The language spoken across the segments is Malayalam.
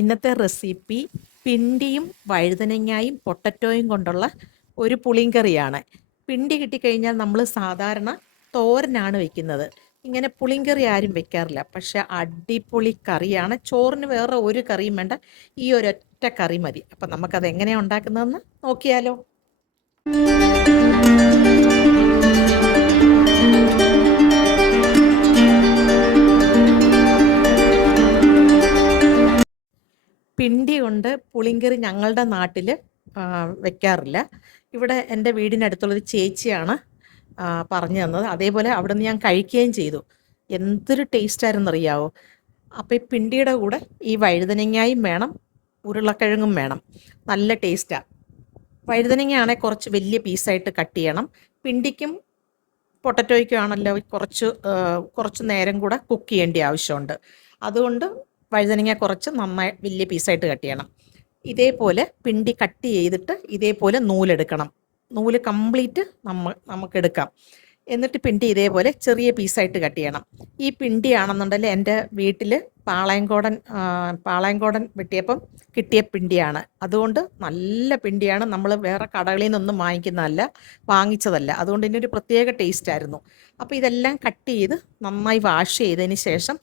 ഇന്നത്തെ റെസിപ്പി പിണ്ടിയും വഴുതനങ്ങയും പൊട്ടറ്റോയും കൊണ്ടുള്ള ഒരു പുളിങ്കറിയാണ്. പിണ്ടി കിട്ടിക്കഴിഞ്ഞാൽ നമ്മൾ സാധാരണ തോരനാണ് വെക്കുന്നത്. ഇങ്ങനെ പുളിങ്കറി ആരും വെക്കാറില്ല. പക്ഷെ അടിപൊളി കറിയാണ്. ചോറിന് വേറെ ഒരു കറിയും വേണ്ട, ഈ ഒരൊറ്റ കറി മതി. അപ്പം നമുക്കത് എങ്ങനെയാണ് ഉണ്ടാക്കുന്നതെന്ന് നോക്കിയാലോ. പിണ്ടി കൊണ്ട് പുളിങ്കറി ഞങ്ങളുടെ നാട്ടിൽ വെക്കാറില്ല. ഇവിടെ എൻ്റെ വീടിനടുത്തുള്ളൊരു ചേച്ചിയാണ് പറഞ്ഞു തന്നത്. അതേപോലെ അവിടെ നിന്ന് ഞാൻ കഴിക്കുകയും ചെയ്തു. എന്തൊരു ടേസ്റ്റായിരുന്നറിയാവോ. അപ്പോൾ ഈ പിണ്ടിയുടെ കൂടെ ഈ വഴുതനങ്ങയും വേണം, ഉരുളക്കിഴങ്ങും വേണം. നല്ല ടേസ്റ്റാണ്. വഴുതനങ്ങയാണെങ്കിൽ കുറച്ച് വലിയ പീസായിട്ട് കട്ട് ചെയ്യണം. പിണ്ടിക്കും പൊട്ടറ്റോയ്ക്കും ആണല്ലോ കുറച്ച് നേരം കൂടെ കുക്ക് ചെയ്യേണ്ട ആവശ്യമുണ്ട്. അതുകൊണ്ട് വഴുതനങ്ങ കുറച്ച് നന്നായി വലിയ പീസായിട്ട് കട്ട് ചെയ്യണം. ഇതേപോലെ പിണ്ടി കട്ട് ചെയ്തിട്ട് ഇതേപോലെ നൂലെടുക്കണം. നൂല് കംപ്ലീറ്റ് നമുക്കെടുക്കാം. എന്നിട്ട് പിണ്ടി ഇതേപോലെ ചെറിയ പീസായിട്ട് കട്ട് ചെയ്യണം. ഈ പിണ്ടിയാണെന്നുണ്ടെങ്കിൽ എൻ്റെ വീട്ടിൽ പാളയംകോടൻ വെട്ടിയപ്പം കിട്ടിയ പിണ്ടിയാണ്. അതുകൊണ്ട് നല്ല പിണ്ടിയാണ്. നമ്മൾ വേറെ കടകളിൽ നിന്നൊന്നും വാങ്ങിച്ചതല്ല. അതുകൊണ്ട് ഇതിനൊരു പ്രത്യേക ടേസ്റ്റായിരുന്നു. അപ്പോൾ ഇതെല്ലാം കട്ട് ചെയ്ത് നന്നായി വാഷ് ചെയ്തതിന് ശേഷം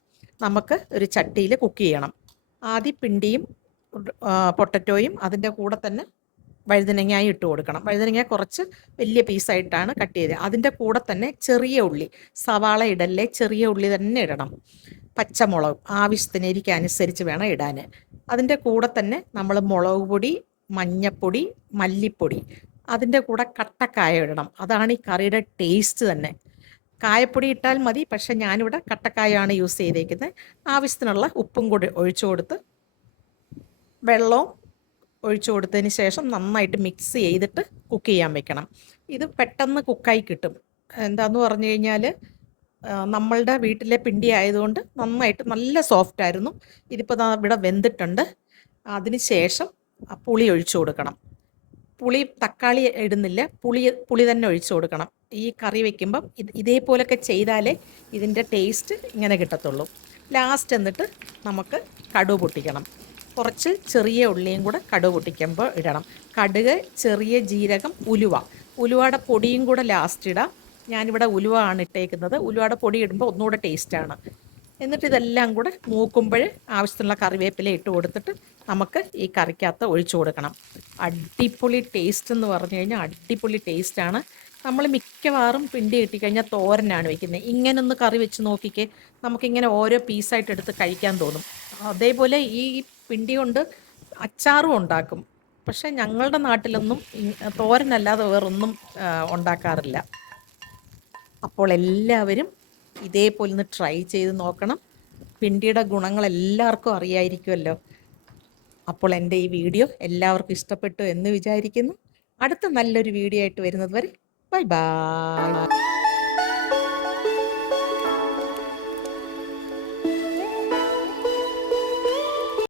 നമുക്ക് ഒരു ചട്ടിയിൽ കുക്ക് ചെയ്യണം. ആദ്യം പിണ്ടിയും പൊട്ടറ്റോയും അതിൻ്റെ കൂടെ തന്നെ വഴുതനങ്ങായി ഇട്ട് കൊടുക്കണം. വഴുതനങ്ങ കുറച്ച് വലിയ പീസായിട്ടാണ് കട്ട് ചെയ്തത്. അതിൻ്റെ കൂടെ തന്നെ ചെറിയ ഉള്ളി, സവാള ഇടല്ലേ, ചെറിയ ഉള്ളി തന്നെ ഇടണം. പച്ചമുളക് ആവശ്യത്തിന് എരിക്കനുസരിച്ച് വേണം ഇടാൻ. അതിൻ്റെ കൂടെ തന്നെ നമ്മൾ മുളക് പൊടി, മഞ്ഞപ്പൊടി, മല്ലിപ്പൊടി, അതിൻ്റെ കൂടെ കട്ടക്കായ ഇടണം. അതാണ് ഈ കറിയുടെ ടേസ്റ്റ് തന്നെ. കായപ്പൊടി ഇട്ടാൽ മതി, പക്ഷെ ഞാനിവിടെ കട്ടക്കായാണ് യൂസ് ചെയ്തേക്കുന്നത്. ആവശ്യത്തിനുള്ള ഉപ്പും കൂടി ഒഴിച്ചു കൊടുത്ത് വെള്ളവും ഒഴിച്ചു കൊടുത്തതിന് ശേഷം നന്നായിട്ട് മിക്സ് ചെയ്തിട്ട് കുക്ക് ചെയ്യാൻ വെക്കണം. ഇത് പെട്ടെന്ന് കുക്കായി കിട്ടും. എന്താന്ന് പറഞ്ഞു കഴിഞ്ഞാൽ നമ്മളുടെ വീട്ടിലെ പിണ്ടി ആയതുകൊണ്ട് നന്നായിട്ട് നല്ല സോഫ്റ്റ് ആയിരുന്നു. ഇതിപ്പോൾ ഇവിടെ വെന്തിട്ടുണ്ട്. അതിന് ശേഷം പുളി ഒഴിച്ചു കൊടുക്കണം. തക്കാളി ഇടുന്നില്ല, പുളി തന്നെ ഒഴിച്ചു കൊടുക്കണം. ഈ കറി വയ്ക്കുമ്പം ഇതേപോലൊക്കെ ചെയ്താലേ ഇതിൻ്റെ ടേസ്റ്റ് ഇങ്ങനെ കിട്ടത്തുള്ളൂ. ലാസ്റ്റ് എന്നിട്ട് നമുക്ക് കടുക് പൊട്ടിക്കണം. കുറച്ച് ചെറിയ ഉള്ളിയും കൂടെ കടുക് പൊട്ടിക്കുമ്പോൾ ഇടണം. കടുക്, ചെറിയ ജീരകം, ഉലുവയുടെ പൊടിയും കൂടെ ലാസ്റ്റ് ഇടാം. ഞാനിവിടെ ഉലുവ ആണ് ഇട്ടേക്കുന്നത്. ഉലുവയുടെ പൊടി ഇടുമ്പോൾ ഒന്നുകൂടെ ടേസ്റ്റാണ്. എന്നിട്ട് ഇതെല്ലാം കൂടെ മൂക്കുമ്പോൾ ആവശ്യത്തിനുള്ള കറിവേപ്പില ഇട്ട് കൊടുത്തിട്ട് നമുക്ക് ഈ കറിക്കകത്ത് ഒഴിച്ചു കൊടുക്കണം. അടിപൊളി ടേസ്റ്റ് എന്ന് പറഞ്ഞു കഴിഞ്ഞാൽ അടിപൊളി ടേസ്റ്റാണ്. നമ്മൾ മിക്കവാറും പിണ്ടി കിട്ടിക്കഴിഞ്ഞാൽ തോരനാണ് വയ്ക്കുന്നത്. ഇങ്ങനൊന്ന് കറി വെച്ച് നോക്കിക്കേ, നമുക്കിങ്ങനെ ഓരോ പീസായിട്ട് എടുത്ത് കഴിക്കാൻ തോന്നും. അതേപോലെ ഈ പിണ്ടി കൊണ്ട് അച്ചാറും ഉണ്ടാക്കും. പക്ഷേ ഞങ്ങളുടെ നാട്ടിലൊന്നും തോരനല്ലാതെ വേറൊന്നും ഉണ്ടാക്കാറില്ല. അപ്പോൾ എല്ലാവരും ഇതേപോലെ ഒന്ന് ട്രൈ ചെയ്ത് നോക്കണം. പിണ്ടിയുടെ ഗുണങ്ങൾ എല്ലാവർക്കും അറിയായിരിക്കുമല്ലോ. അപ്പോൾ എൻ്റെ ഈ വീഡിയോ എല്ലാവർക്കും ഇഷ്ടപ്പെട്ടു എന്ന് വിചാരിക്കുന്നു. അടുത്ത നല്ലൊരു വീഡിയോ ആയിട്ട് വരുന്നത് വരെ ബൈ ബൈ.